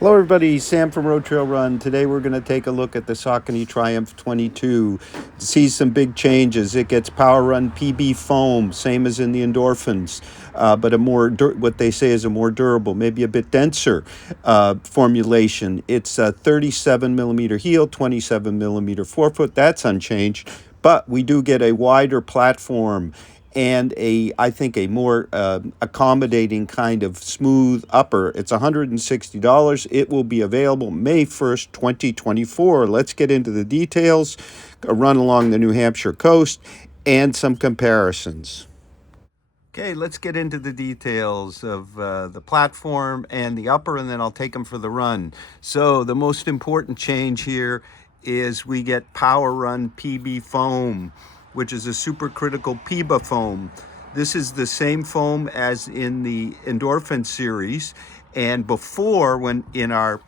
Hello everybody, Sam from Road Trail Run. Today we're going to take a look at the Saucony Triumph 22. See some big changes. It gets PWRRUN Pb foam, same as in the Endorphins, but a more, what they say is a more durable, maybe a bit denser formulation. It's a 37 millimeter heel, 27 millimeter forefoot. That's unchanged, but we do get a wider platform and I think a more accommodating kind of smooth upper. It's $160. It will be available May 1st, 2024. Let's get into the details, a run along the New Hampshire coast, and some comparisons. Okay, let's get into the details of the platform and the upper, and then I'll take them for the run. So the most important change here is we get PWRRUN Pb foam, which is a supercritical PEBA foam. This is the same foam as in the Endorphin series, and before, when in our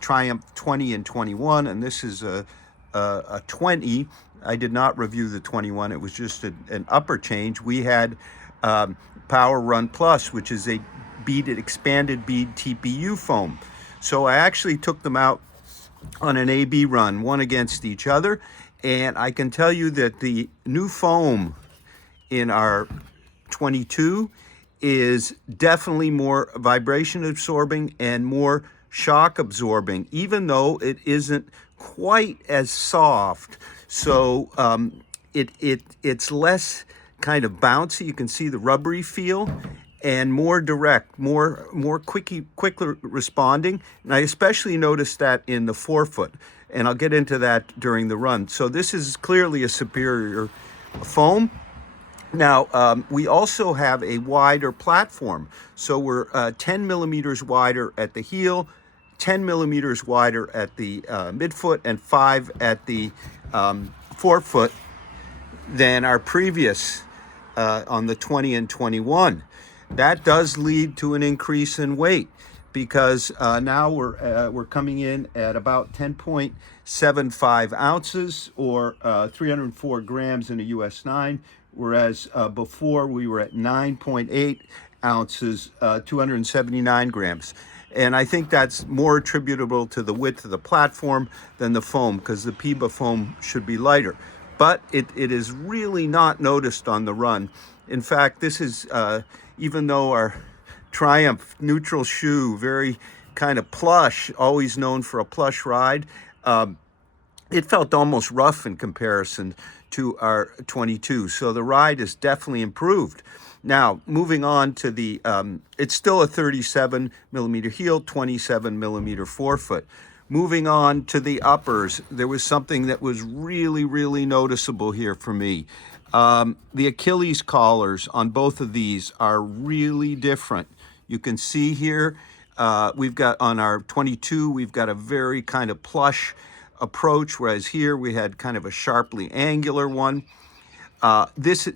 Triumph 20 and 21, and this is a 20. I did not review the 21. It was just an upper change. We had PWRRUN Plush, which is a expanded bead TPU foam. So I actually took them out on an AB run, one against each other, and I can tell you that the new foam in our 22 is definitely more vibration absorbing and more shock absorbing, even though it isn't quite as soft. So it's less kind of bouncy. You can see the rubbery feel, and more direct, more quicker responding. And I especially noticed that in the forefoot, and I'll get into that during the run. So this is clearly a superior foam. Now, we also have a wider platform. So we're 10 millimeters wider at the heel, 10 millimeters wider at the midfoot, and 5 at the forefoot than our previous on the 20 and 21. That does lead to an increase in weight, because now we're coming in at about 10.75 ounces, or 304 grams in a US 9, whereas before we were at 9.8 ounces, 279 grams. And I think that's more attributable to the width of the platform than the foam, because the PEBA foam should be lighter. But it is really not noticed on the run. In fact, this is, even though our Triumph neutral shoe, very kind of plush, always known for a plush ride, it felt almost rough in comparison to our 22. So the ride is definitely improved. Now, moving on to the, it's still a 37 millimeter heel, 27 millimeter forefoot. Moving on to the uppers, there was something that was really noticeable here for me. The Achilles collars on both of these are really different. You can see here, we've got on our 22, we've got a very kind of plush approach, whereas here we had kind of a sharply angular one. This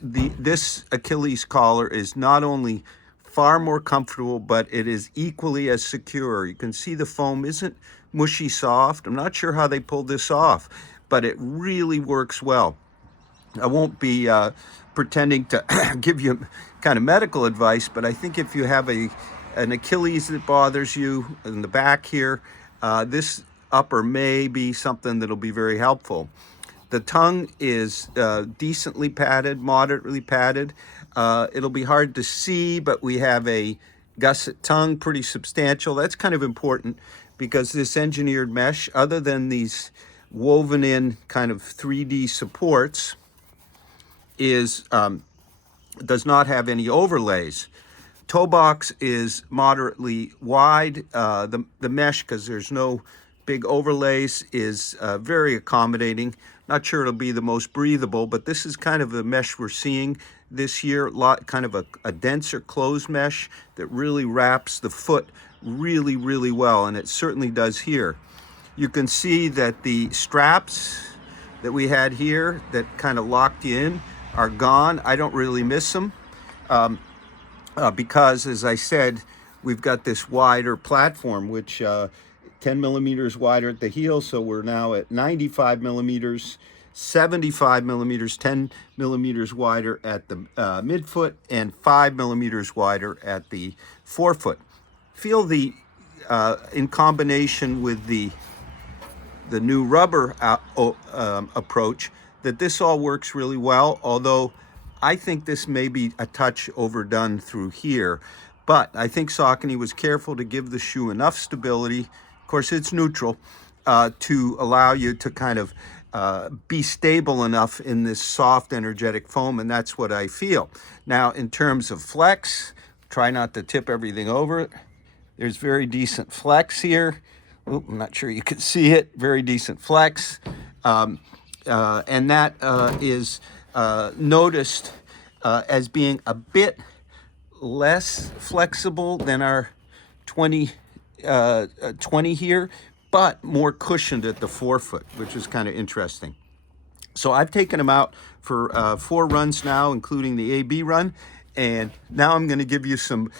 Achilles collar is not only far more comfortable, but it is equally as secure. You can see the foam isn't mushy soft. I'm not sure how they pulled this off, but it really works well. I won't be pretending to give you kind of medical advice, but I think if you have an Achilles that bothers you in the back here, this upper may be something that'll be very helpful. The tongue is decently padded, moderately padded. It'll be hard to see, but we have a gusset tongue, pretty substantial. That's kind of important, because this engineered mesh, other than these woven in kind of 3D supports, does not have any overlays. Toe box is moderately wide. The mesh, because there's no big overlays, is very accommodating. Not sure it'll be the most breathable, but this is kind of the mesh we're seeing this year. Kind of a denser closed mesh that really wraps the foot really well, and it certainly does here. You can see that the straps that we had here that kind of locked you in are gone. I don't really miss them, because, as I said, we've got this wider platform, which 10 millimeters wider at the heel, so we're now at 95 millimeters, 75 millimeters, 10 millimeters wider at the midfoot, and 5 millimeters wider at the forefoot. Feel the in combination with the new rubber approach, that this all works really well, although I think this may be a touch overdone through here. But I think Saucony was careful to give the shoe enough stability, of course it's neutral, to allow you to kind of be stable enough in this soft, energetic foam, and that's what I feel. Now, in terms of flex, try not to tip everything over. There's very decent flex here. Oop, I'm not sure you can see it. Very decent flex. And that is noticed as being a bit less flexible than our 20 here, but more cushioned at the forefoot, which is kind of interesting. So I've taken them out for 4 runs now, including the AB run. And now I'm going to give you some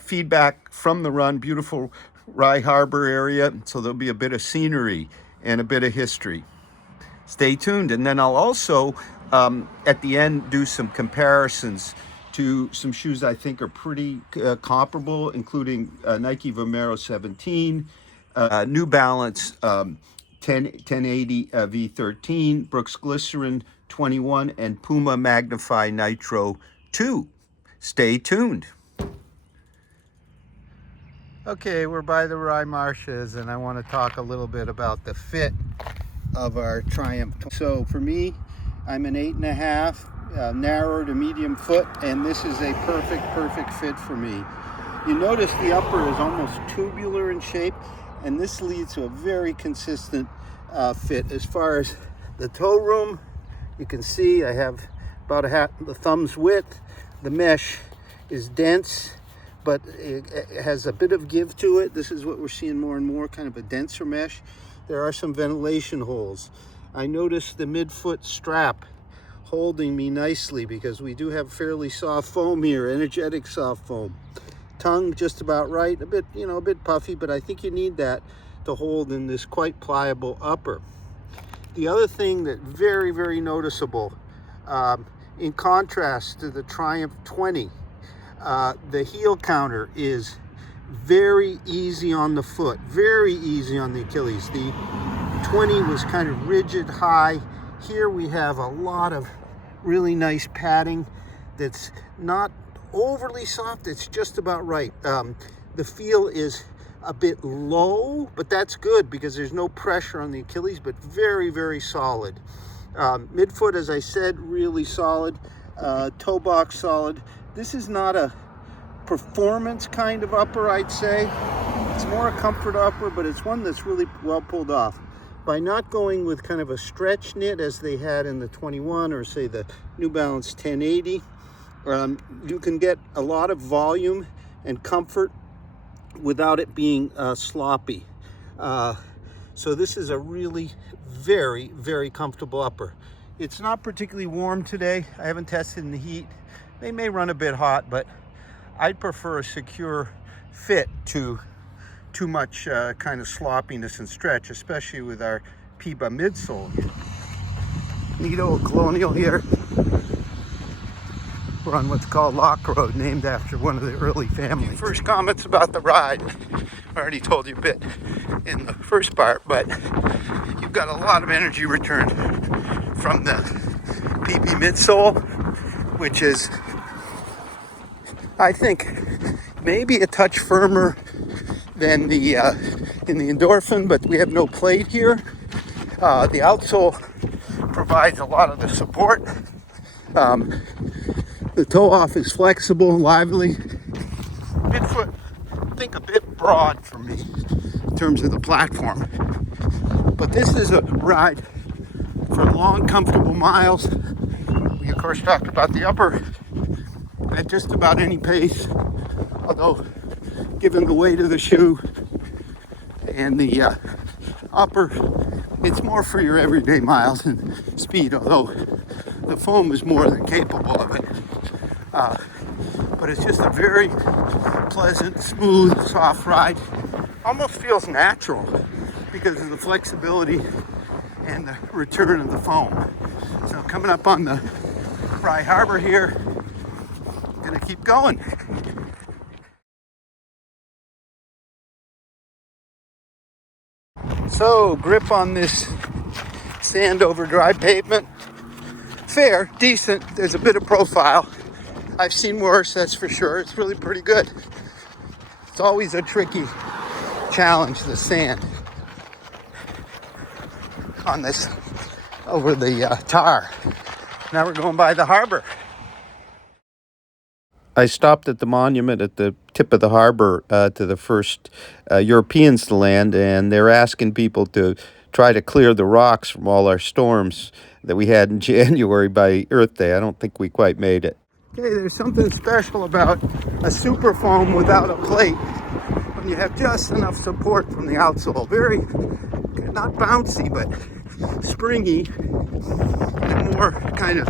feedback from the run. Beautiful Rye Harbor area. So there'll be a bit of scenery and a bit of history. Stay tuned. And then I'll also, at the end, do some comparisons to some shoes I think are pretty comparable, including Nike Vomero 17, New Balance 1080 V13, Brooks Glycerin 21, and Puma Magnify Nitro 2. Stay tuned. Okay, we're by the Rye Marshes, and I want to talk a little bit about the fit of our Triumph. So for me, I'm an 8.5, narrow to medium foot, and this is a perfect fit for me. You notice the upper is almost tubular in shape, and this leads to a very consistent fit. As far as the toe room, you can see I have about the thumb's width. The mesh is dense, but it has a bit of give to it. This is what we're seeing more and more, kind of a denser mesh. There are some ventilation holes. I noticed the midfoot strap holding me nicely because we do have fairly soft foam here, energetic soft foam. Tongue just about right, a bit, a bit puffy, but I think you need that to hold in this quite pliable upper. The other thing that very noticeable, in contrast to the Triumph 20, the heel counter is very easy on the foot, very easy on the Achilles. The 20 was kind of rigid, high. Here we have a lot of really nice padding that's not overly soft, it's just about right. The feel is a bit low, but that's good because there's no pressure on the Achilles, but very solid. Midfoot, as I said, really solid. Toe box solid. This is not a performance kind of upper, I'd say. It's more a comfort upper, but it's one that's really well pulled off. By not going with kind of a stretch knit as they had in the 21 or say the New Balance 1080, you can get a lot of volume and comfort without it being sloppy. So this is a really very comfortable upper. It's not particularly warm today. I haven't tested in the heat. They may run a bit hot, but I'd prefer a secure fit to too much kind of sloppiness and stretch, especially with our PEBA midsole. Neat old Colonial here. We're on what's called Lock Road, named after one of the early families. First comments about the ride. I already told you a bit in the first part, but you've got a lot of energy return from the PB midsole, which is, I think, maybe a touch firmer than the in the Endorphin, but we have no plate here. The outsole provides a lot of the support. The toe off is flexible and lively. Midfoot, I think a bit broad for me in terms of the platform. But this is a ride for long, comfortable miles. We, of course, talked about the upper at just about any pace, although given the weight of the shoe and the upper, it's more for your everyday miles and speed, although the foam is more than capable of it. But it's just a very pleasant, smooth, soft ride. Almost feels natural because of the flexibility and the return of the foam. So coming up on the Rye Harbor here, gonna keep going. So, grip on this sand over dry pavement. Fair, decent. There's a bit of profile. I've seen worse, that's for sure. It's really pretty good. It's always a tricky challenge, the sand on this over the tar. Now we're going by the harbor. I stopped at the monument at the tip of the harbor to the first Europeans to land, and they're asking people to try to clear the rocks from all our storms that we had in January by Earth Day. I don't think we quite made it. Okay, there's something special about a super foam without a plate when you have just enough support from the outsole. Very, not bouncy, but springy in a more kind of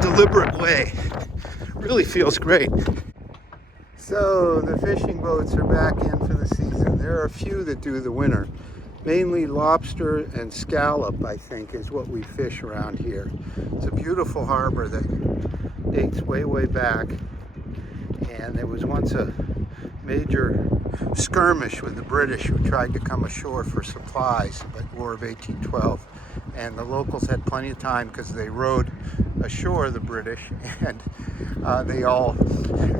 deliberate way. Really feels great. So the fishing boats are back in for the season. There are a few that do the winter. Mainly lobster and scallop, I think, is what we fish around here. It's a beautiful harbor that dates way, way back. And there was once a major skirmish with the British who tried to come ashore for supplies, but War of 1812. And the locals had plenty of time because they rowed ashore, the British, and they all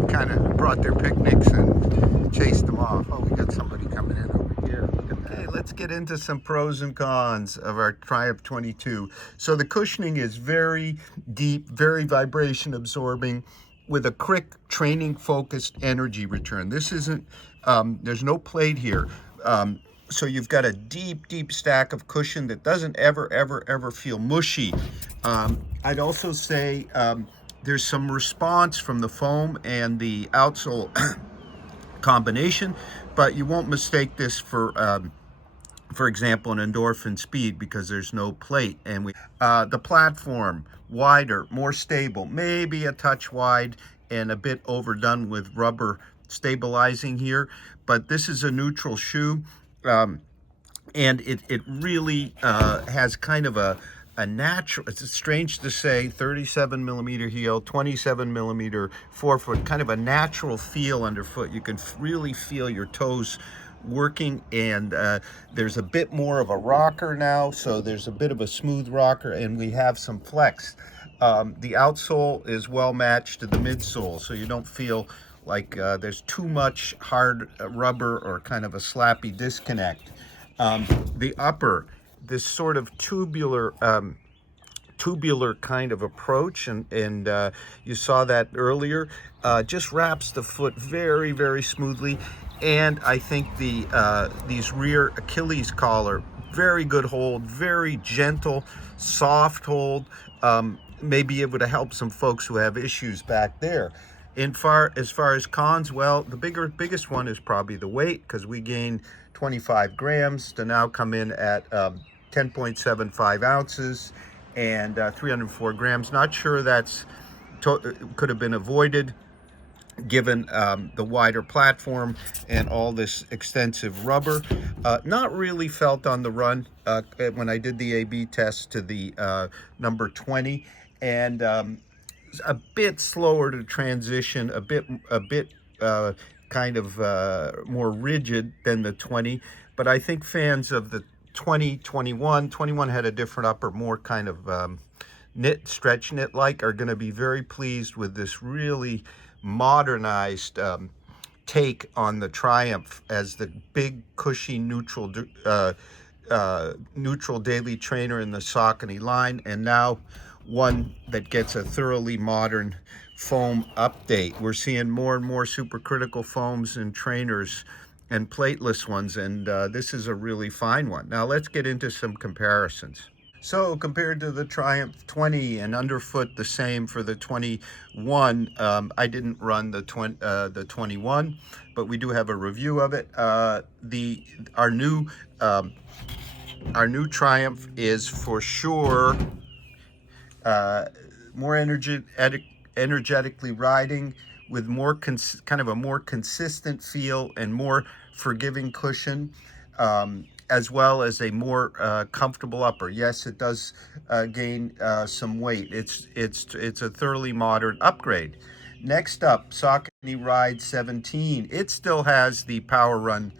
kind of brought their picnics and chased them off. Oh, we got somebody coming in over here. Look at that. Hey, let's get into some pros and cons of our Triumph 22. So the cushioning is very deep, very vibration absorbing, with a quick training focused energy return. This isn't, there's no plate here. So you've got a deep, deep stack of cushion that doesn't ever feel mushy. I'd also say there's some response from the foam and the outsole combination, but you won't mistake this for example, an endorphin speed because there's no plate. And the platform, wider, more stable, maybe a touch wide and a bit overdone with rubber stabilizing here, but this is a neutral shoe. And it really has kind of a natural, it's strange to say, 37 millimeter heel, 27 millimeter forefoot, kind of a natural feel underfoot. You can really feel your toes working, and there's a bit more of a rocker now, so there's a bit of a smooth rocker, and we have some flex. The outsole is well matched to the midsole, so you don't feel like there's too much hard rubber or kind of a slappy disconnect. The upper, this sort of tubular kind of approach, and you saw that earlier, just wraps the foot very, very smoothly. And I think these rear Achilles collar, very good hold, very gentle, soft hold, may be able to help some folks who have issues back there. As far as cons, well, the biggest one is probably the weight, because we gained 25 grams to now come in at 10.75 ounces and 304 grams. Not sure that's could have been avoided given the wider platform and all this extensive rubber. Not really felt on the run when I did the A/B test to the number 20, and a bit slower to transition, a bit kind of more rigid than the 20. But I think fans of the 20, 21 had a different upper, more kind of stretch knit like, are going to be very pleased with this really modernized take on the Triumph as the big cushy neutral daily trainer in the Saucony line, and now one that gets a thoroughly modern foam update. We're seeing more and more supercritical foams and trainers and plateless ones, and this is a really fine one. Now let's get into some comparisons. So compared to the Triumph 20 and underfoot the same for the 21, I didn't run the 21, but we do have a review of it. Our new Triumph is for sure more energetically riding, with more kind of a more consistent feel and more forgiving cushion, as well as a more comfortable upper. Yes, it does gain some weight. It's a thoroughly modern upgrade. Next up, Saucony Ride 17. It still has the PWRRUN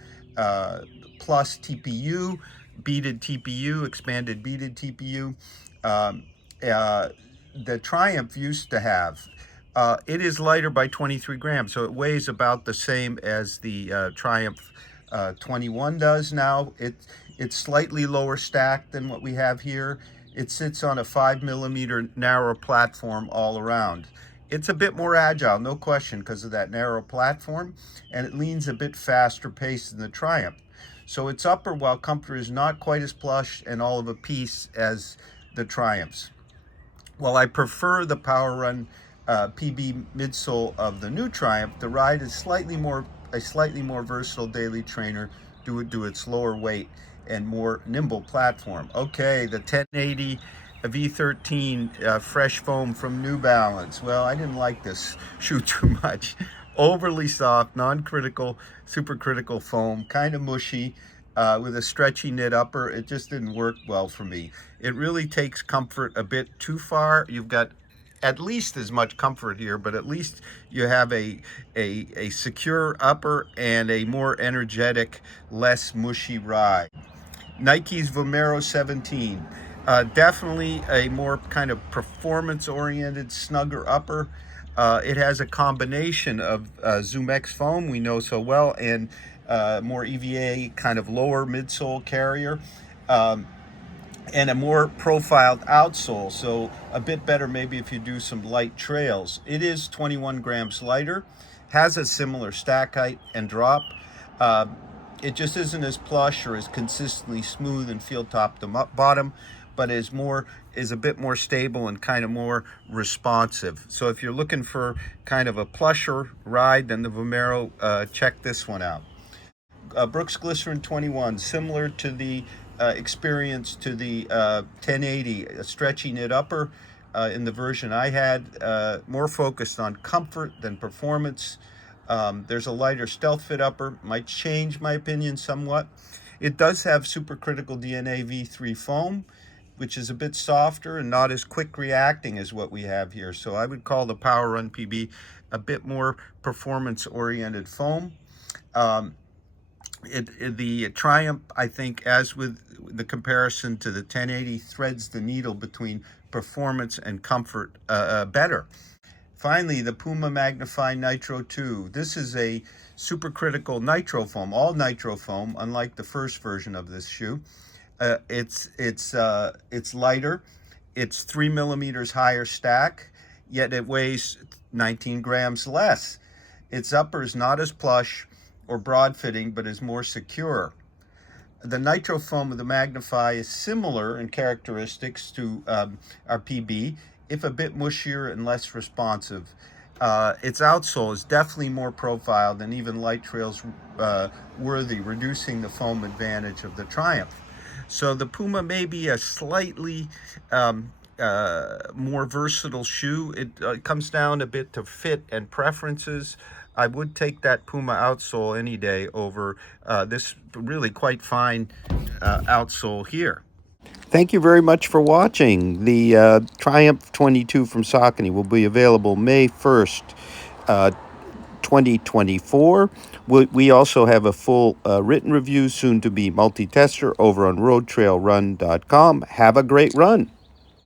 Plus TPU, beaded TPU, expanded beaded TPU. Um, the Triumph used to have. It is lighter by 23 grams, so it weighs about the same as the Triumph 21 does now. It's slightly lower stacked than what we have here. It sits on a 5mm narrow platform all around. It's a bit more agile, no question, because of that narrow platform, and it leans a bit faster pace than the Triumph. So its upper, while comfort, is not quite as plush and all of a piece as the Triumphs. While I prefer the PWRRUN Pb midsole of the new Triumph, the ride is a slightly more versatile daily trainer due to its lower weight and more nimble platform. Okay, the 1080 V13 fresh foam from New Balance. Well, I didn't like this shoe too much. Overly soft, non-critical, supercritical foam, kind of mushy, with a stretchy knit upper. It just didn't work well for me. It really takes comfort a bit too far. You've got at least as much comfort here, but at least you have a secure upper and a more energetic, less mushy ride. Nike's Vomero 17. Definitely a more kind of performance-oriented, snugger upper. It has a combination of ZoomX foam, we know so well, and more EVA kind of lower midsole carrier. And a more profiled outsole, so a bit better maybe if you do some light trails. It is 21 grams lighter, has a similar stack height and drop. It just isn't as plush or as consistently smooth and feel top to bottom, but is a bit more stable and kind of more responsive. So if you're looking for kind of a plusher ride than the Vomero, check this one out. Brooks Glycerin 21, similar to the experience to the 1080, a stretchy knit upper in the version I had, more focused on comfort than performance. There's a lighter stealth fit upper, might change my opinion somewhat. It does have supercritical DNA V3 foam, which is a bit softer and not as quick reacting as what we have here. So I would call the PWRRUN Pb a bit more performance oriented foam. The Triumph, I think, as with the comparison to the 1080, threads the needle between performance and comfort better. Finally, the Puma Magnify Nitro 2. This is a supercritical nitro foam, all nitro foam, unlike the first version of this shoe. It's lighter. It's 3mm higher stack, yet it weighs 19 grams less. Its upper is not as plush or broad fitting, but is more secure. The nitro foam of the Magnify is similar in characteristics to our PB, if a bit mushier and less responsive. Its outsole is definitely more profiled and even light trails worthy, reducing the foam advantage of the Triumph. So the Puma may be a slightly more versatile shoe. It comes down a bit to fit and preferences. I would take that Puma outsole any day over this really quite fine outsole here. Thank you very much for watching. The Triumph 22 from Saucony will be available May 1st, 2024. We also have a full written review, soon to be multi-tester, over on RoadTrailRun.com. Have a great run.